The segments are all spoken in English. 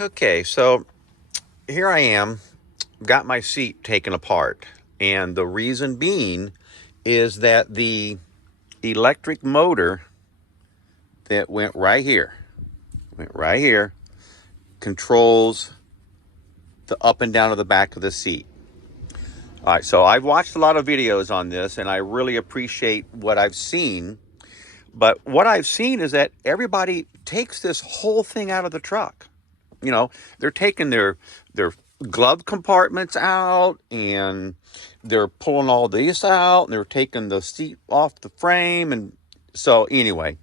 Okay, so here I am, got my seat taken apart. And the reason being is that the electric motor that went right here, controls the up and down of the back of the seat. All right, so I've watched a lot of videos on this and I really appreciate what I've seen. But what I've seen is that everybody takes this whole thing out of the truck. You know, they're taking their glove compartments out and they're pulling all this out and they're taking the seat off the frame. And so anyway,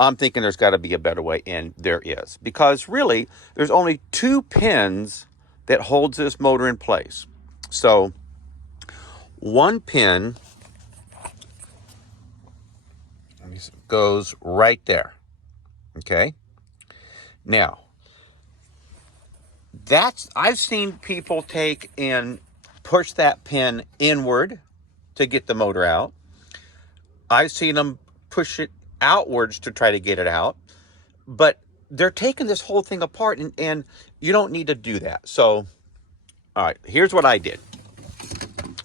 I'm thinking there's got to be a better way, and there is, because really there's only 2 pins that holds this motor in place. So one pin goes right there. Okay. Now, I've seen people take and push that pin inward to get the motor out. I've seen them push it outwards to try to get it out. But they're taking this whole thing apart, and you don't need to do that. So, all right, here's what I did.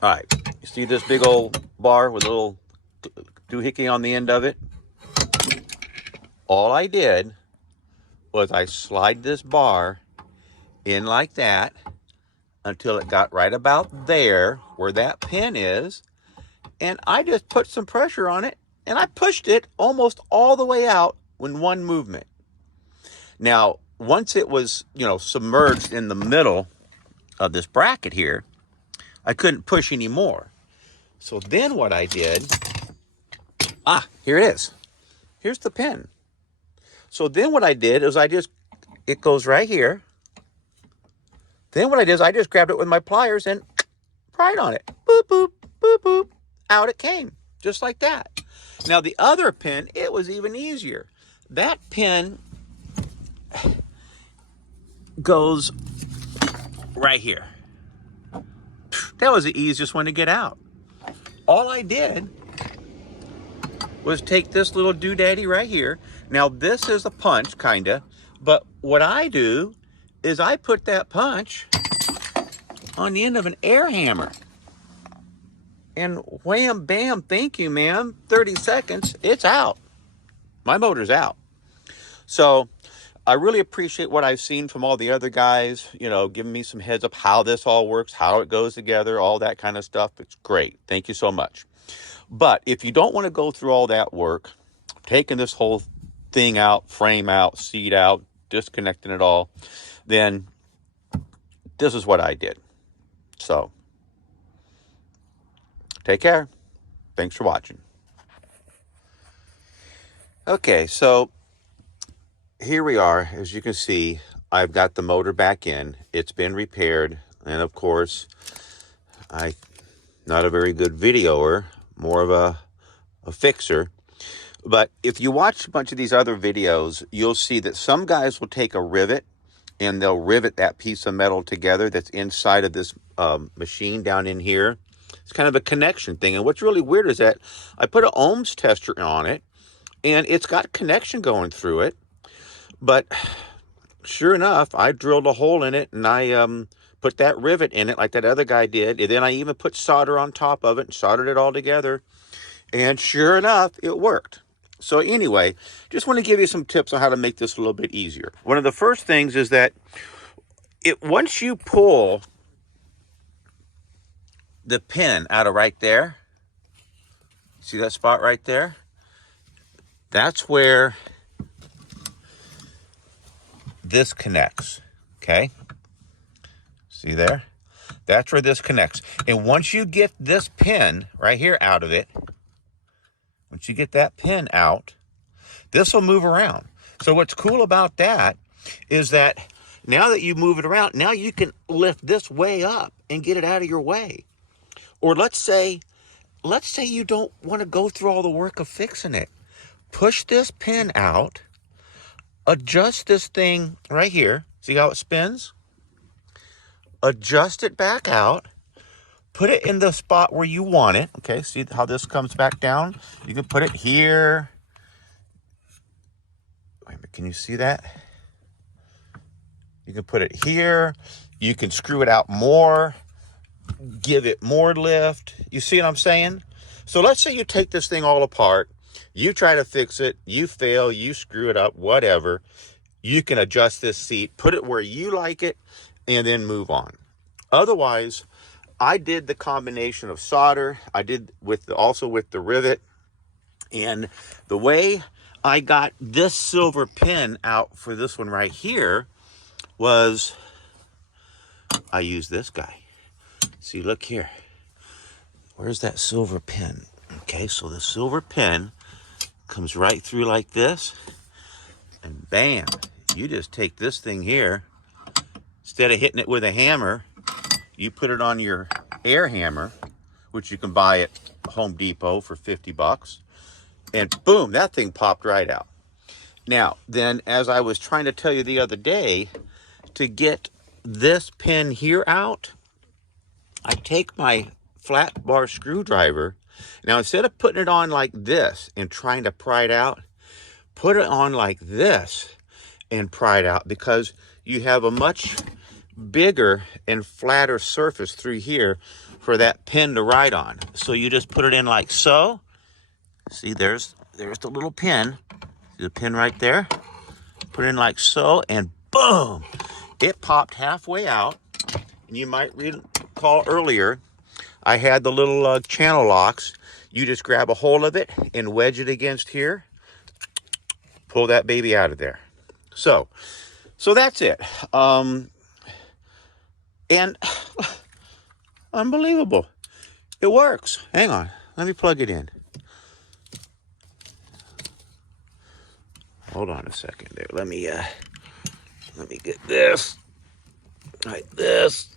All right, you see this big old bar with a little doohickey on the end of it? All I did was I slide this bar in like that until it got right about there where that pin is, and I just put some pressure on it and I pushed it almost all the way out in one movement. Now, once it was, submerged in the middle of this bracket here, I couldn't push anymore. So then what I did, here it is. Here's the pin. So then what I did is it goes right here. Then what I did is I just grabbed it with my pliers and pried on it. Boop, boop, boop, boop. Out it came, just like that. Now the other pin, it was even easier. That pin goes right here. That was the easiest one to get out. All I did was take this little doodaddy right here. Now this is a punch, kinda, but what I do is I put that punch on the end of an air hammer. And wham, bam, thank you, ma'am. 30 seconds, it's out. My motor's out. So I really appreciate what I've seen from all the other guys, giving me some heads up how this all works, how it goes together, all that kind of stuff. It's great. Thank you so much. But if you don't want to go through all that work, taking this whole thing out, frame out, seat out, disconnecting it all, then this is what I did. So take care. Thanks for watching. Okay, so here we are. As you can see, I've got the motor back in. It's been repaired. And of course, I'm not a very good videoer, more of a fixer. But if you watch a bunch of these other videos, you'll see that some guys will take a rivet and they'll rivet that piece of metal together that's inside of this machine down in here. It's kind of a connection thing. And what's really weird is that I put an ohms tester on it, and it's got connection going through it. But sure enough, I drilled a hole in it, and I put that rivet in it like that other guy did. And then I even put solder on top of it and soldered it all together. And sure enough, it worked. So anyway, just want to give you some tips on how to make this a little bit easier. One of the first things is that once you pull the pin out of right there, see that spot right there? That's where this connects, okay? See there? That's where this connects. And once you get this pin right here out of it, once you get that pin out, this will move around. So what's cool about that is that now that you move it around, now you can lift this way up and get it out of your way. Or let's say you don't want to go through all the work of fixing it. Push this pin out, adjust this thing right here. See how it spins? Adjust it back out. Put it in the spot where you want it. Okay, see how this comes back down? You can put it here. Wait a minute, can you see that? You can put it here. You can screw it out more, give it more lift. You see what I'm saying? So let's say you take this thing all apart. You try to fix it. You fail. You screw it up, whatever. You can adjust this seat, put it where you like it, and then move on. Otherwise, I did the combination of solder. I did also with the rivet. And the way I got this silver pin out for this one right here was I used this guy. See, look here. Where's that silver pin? Okay, so the silver pin comes right through like this. And bam, you just take this thing here. Instead of hitting it with a hammer, you put it on your air hammer, which you can buy at Home Depot for 50 bucks. And boom, that thing popped right out. Now, then, as I was trying to tell you the other day, to get this pin here out, I take my flat bar screwdriver. Now, instead of putting it on like this and trying to pry it out, put it on like this and pry it out, because you have a much bigger and flatter surface through here for that pin to ride on. So you just put it in like so. See, there's the little pin. See the pin right there? Put it in like so, and boom! It popped halfway out. And you might recall earlier, I had the little channel locks. You just grab a hold of it and wedge it against here. Pull that baby out of there. So that's it. And unbelievable. It works. Hang on. Let me plug it in. Hold on a second there. Let me get this like this.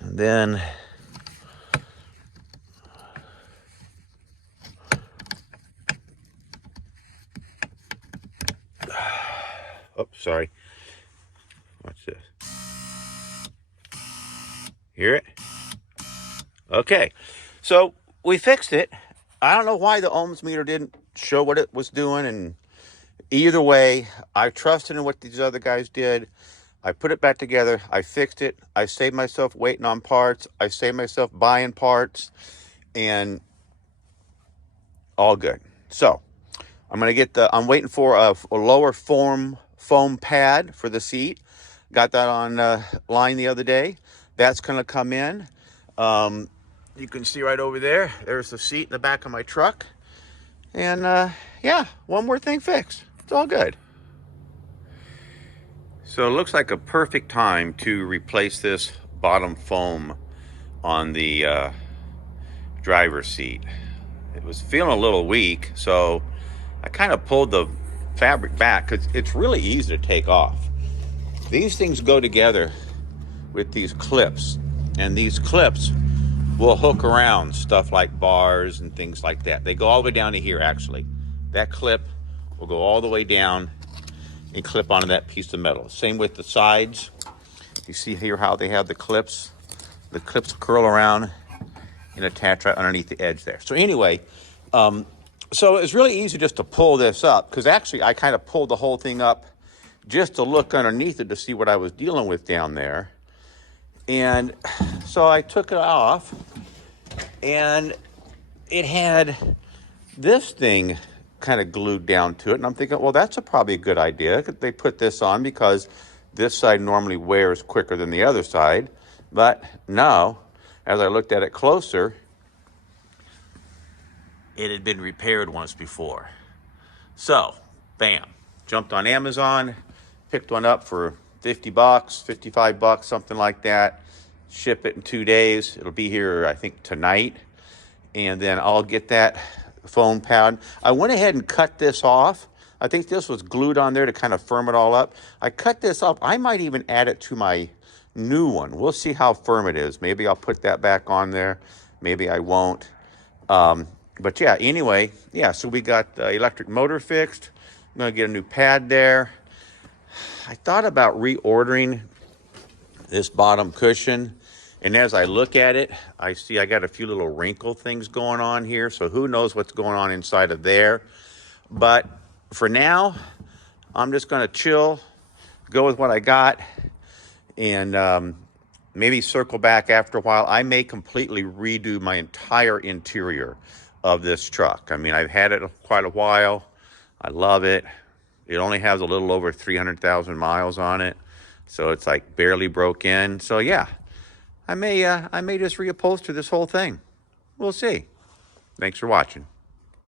And then oh, sorry. Watch this. Hear it? Okay. So we fixed it. I don't know why the ohms meter didn't show what it was doing, and either way, I trusted in what these other guys did. I put it back together. I fixed it. I saved myself waiting on parts. I saved myself buying parts, and all good. So I'm going to get I'm waiting for a lower foam pad for the seat. Got that on line the other day. That's going to come in. You can see right over there. There's the seat in the back of my truck. And yeah, one more thing fixed. It's all good. So it looks like a perfect time to replace this bottom foam on the driver's seat. It was feeling a little weak, so I kind of pulled the fabric back because it's really easy to take off. These things go together with these clips, and these clips will hook around stuff like bars and things like that. They go all the way down to here, actually. That clip will go all the way down and clip onto that piece of metal. Same with the sides. You see here how they have the clips? The clips curl around and attach right underneath the edge there. So anyway, so it's really easy just to pull this up, because actually I kind of pulled the whole thing up just to look underneath it to see what I was dealing with down there. And so I took it off, and it had this thing kind of glued down to it. And I'm thinking, well, that's probably a good idea. They put this on because this side normally wears quicker than the other side. But no, as I looked at it closer, it had been repaired once before. So, bam, jumped on Amazon, picked one up for 50 bucks, 55 bucks, something like that. Ship it in 2 days. It'll be here, I think, tonight. And then I'll get that foam pad. I went ahead and cut this off. I think this was glued on there to kind of firm it all up. I cut this off. I might even add it to my new one. We'll see how firm it is. Maybe I'll put that back on there. Maybe I won't. But yeah, anyway, yeah, so we got the electric motor fixed. I'm going to get a new pad there. I thought about reordering this bottom cushion, and as I look at it, I see I got a few little wrinkle things going on here, so who knows what's going on inside of there. But for now, I'm just going to chill, go with what I got, and maybe circle back after a while. I may completely redo my entire interior of this truck. I mean, I've had it quite a while. I love it. It only has a little over 300,000 miles on it, so it's like barely broke in. So yeah, I may just reupholster this whole thing. We'll see. Thanks for watching.